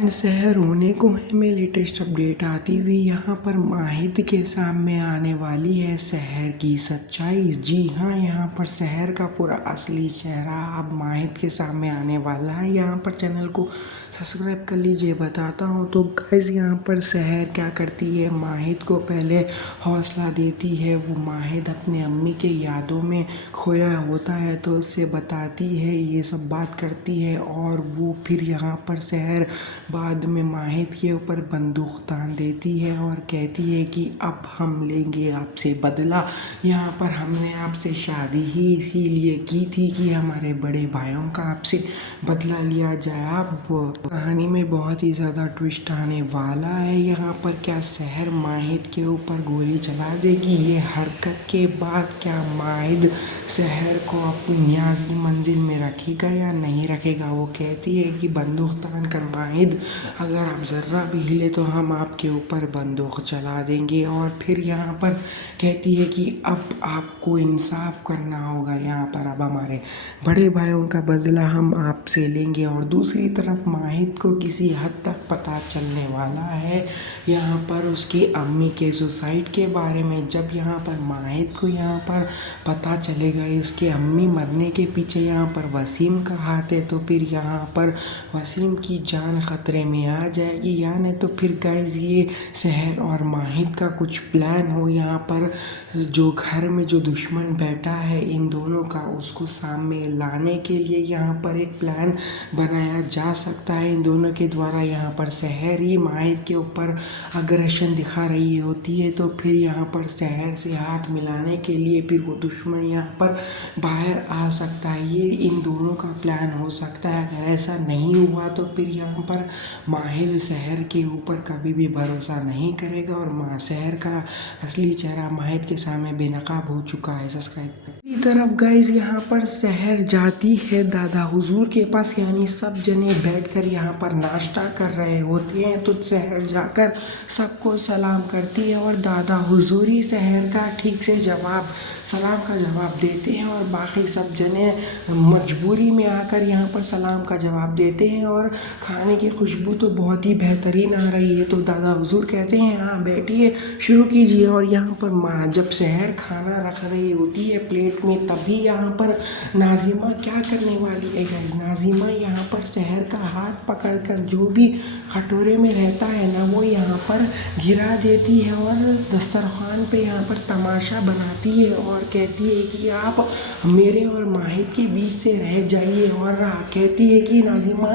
शहर होने को है में लेटेस्ट अपडेट आती हुई यहाँ पर माहिद के सामने आने वाली है शहर की सच्चाई। जी हाँ, यहाँ पर शहर का पूरा असली चेहरा अब माहिद के सामने आने वाला है। यहाँ पर चैनल को सब्सक्राइब कर लीजिए। बताता हूँ तो गाइस, यहाँ पर शहर क्या करती है, माहिद को पहले हौसला देती है। वो माहिद अपने अम्मी के यादों में खोया होता है तो उससे बताती है, ये सब बात करती है। और वो फिर यहाँ पर शहर बाद में माहिद के ऊपर बंदूक तान देती है और कहती है कि अब हम लेंगे आपसे बदला। यहाँ पर हमने आपसे शादी ही इसीलिए की थी कि हमारे बड़े भाइयों का आपसे बदला लिया जाए। अब कहानी में बहुत ही ज़्यादा ट्विस्ट आने वाला है। यहाँ पर क्या शहर माहिद के ऊपर गोली चला देगी? ये हरकत के बाद क्या माहिद शहर को अपनी न्याज़ी मंजिल में रखेगा या नहीं रखेगा? वो कहती है कि बंदूक तान कर माहिद, अगर आप ज़र्रा भी हिले तो हम आपके ऊपर बंदूक चला देंगे। और फिर यहाँ पर कहती है कि अब आपको इंसाफ करना होगा। यहाँ पर अब हमारे बड़े भाइयों का बदला हम आपसे लेंगे। और दूसरी तरफ माहिद को किसी हद तक पता चलने वाला है यहाँ पर उसकी अम्मी के सुसाइड के बारे में। जब यहाँ पर माहिद को यहाँ पर पता चलेगा इसके अम्मी मरने के पीछे यहाँ पर वसीम का हाथ है, तो फिर यहाँ पर वसीम की जान ख़तरे में आ जाएगी। या नहीं तो फिर गाइस, ये शहर और माहिद का कुछ प्लान हो। यहाँ पर जो घर में जो दुश्मन बैठा है इन दोनों का, उसको सामने लाने के लिए यहाँ पर एक प्लान बनाया जा सकता है इन दोनों के द्वारा। यहाँ पर शहर ही माहिद के ऊपर अग्रेशन दिखा रही होती है, तो फिर यहाँ पर शहर से हाथ मिलाने के लिए फिर वो दुश्मन यहाँ पर बाहर आ सकता है। ये इन दोनों का प्लान हो सकता है। अगर ऐसा नहीं हुआ तो फिर यहाँ पर माहिद शहर के ऊपर कभी भी भरोसा नहीं करेगा और शहर का असली चेहरा माहिद के सामने बेनकाब हो चुका है। सब्सक्राइब तरफ गाइस, यहाँ पर शहर जाती है दादा हुजूर के पास, यानी सब जने बैठकर यहाँ पर नाश्ता कर रहे होते हैं। तो शहर जाकर सबको सलाम करती है और दादा हुजूर ही शहर का ठीक से सलाम का जवाब देते हैं। और बाकी सब जने मजबूरी में आकर यहाँ पर सलाम का जवाब देते हैं। और खाने की खुशबू तो बहुत ही बेहतरीन आ रही है, तो दादा हुजूर कहते हैं हाँ बैठिए, शुरू कीजिए। और यहाँ पर माँ जब शहर खाना रख रही होती है प्लेट में, तभी यहाँ पर नाजिमा क्या करने वाली है गाइस, नाजिमा यहाँ पर शहर का हाथ पकड़कर जो भी कटोरे में रहता है ना, वो यहाँ पर गिरा देती है और दस्तरखान पे यहाँ पर तमाशा बनाती है और कहती है कि आप मेरे और माहिद के बीच से रह जाइए। और कहती है कि नाजिमा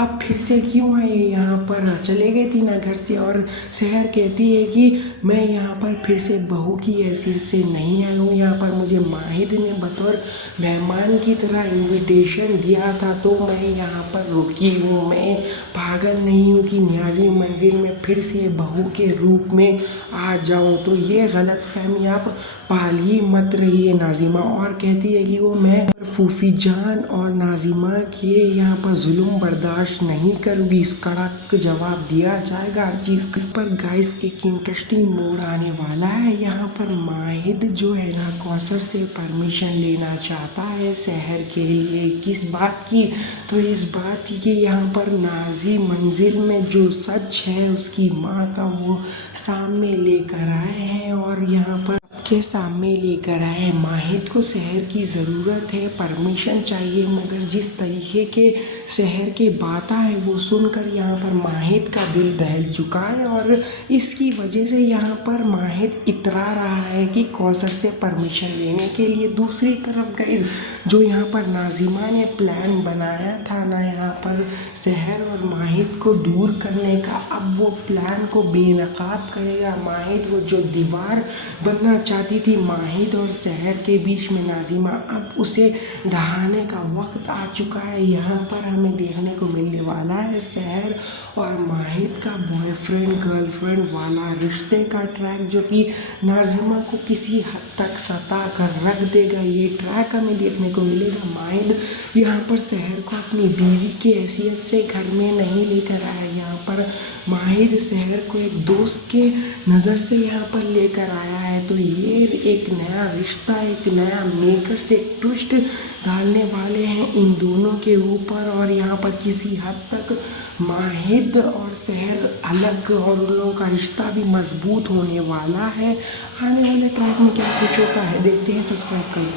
आप फिर से क्यों आए यहाँ पर, चले गए थी ना घर से। और शहर कहती है कि मैं यहाँ पर फिर से बहू की हैसियत से नहीं आई हूँ, यहाँ पर मुझे माहिद ने बतौर मेहमान की तरह इनविटेशन दिया था तो मैं यहाँ पर रुकी हूँ। मैं पागल नहीं हूँ कि न्याज़ी मंजिल में फिर से बहू के रूप में आ जाऊँ। तो ये गलत फहमी आप पाल ही मत रहिए नाजिमा। और कहती है कि वो मैं फूफी जान और नाजिमा के यहाँ पर जुल्म बर्दाश्त नहीं करूँगी, इस कड़क जवाब दिया जाएगा हर चीज़ पर। गाइस, एक इंटरेस्टिंग मोड़ आने वाला है। यहाँ पर माहिद जो है ना कौसर से परमिशन लेना चाहता है शहर के लिए। किस बात की? तो इस बात की कि यहाँ पर नाजी मंजिल में जो सच है उसकी माँ का वो सामने लेकर आए हैं और यहाँ पर के सामने लेकर आए। माहिद को शहर की ज़रूरत है, परमिशन चाहिए, मगर जिस तरीके के शहर के बातें हैं वो सुनकर यहाँ पर माहिद का दिल दहल चुका है और इसकी वजह से यहाँ पर माहिद इतरा रहा है कि कौसर से परमिशन लेने के लिए। दूसरी तरफ गाइस, जो यहाँ पर नाजिमा ने प्लान बनाया था ना यहाँ पर शहर और माहिद को दूर करने का, अब वो प्लान को बेनकाब करेगा। माहिद वो जो दीवार बनना चाहती थी माहिद और शहर के बीच में नाजिमा, अब उसे ढहाने का वक्त आ चुका है। यहाँ पर हमें देखने को मिलने वाला है शहर और माहिद का बॉयफ्रेंड गर्लफ्रेंड वाला रिश्ते का ट्रैक, जो कि नाजिमा को किसी हद तक सता कर रख देगा। ये ट्रैक हमें देखने को मिलेगा। माहिद यहाँ पर शहर को अपनी बीवी की हैसियत से घर में नहीं लेकर आया, यहाँ पर माहिद शहर को एक दोस्त के नज़र से यहाँ पर लेकर आया है। तो ये ये एक नया रिश्ता, एक नया मेकर्स, एक ट्विस्ट डालने वाले हैं इन दोनों के ऊपर। और यहाँ पर किसी हद तक माहिद और सहर अलग और उन लोगों का रिश्ता भी मजबूत होने वाला है। आने वाले ट्रैक में क्या कुछ होता है देखते हैं। सब्सक्राइब करें।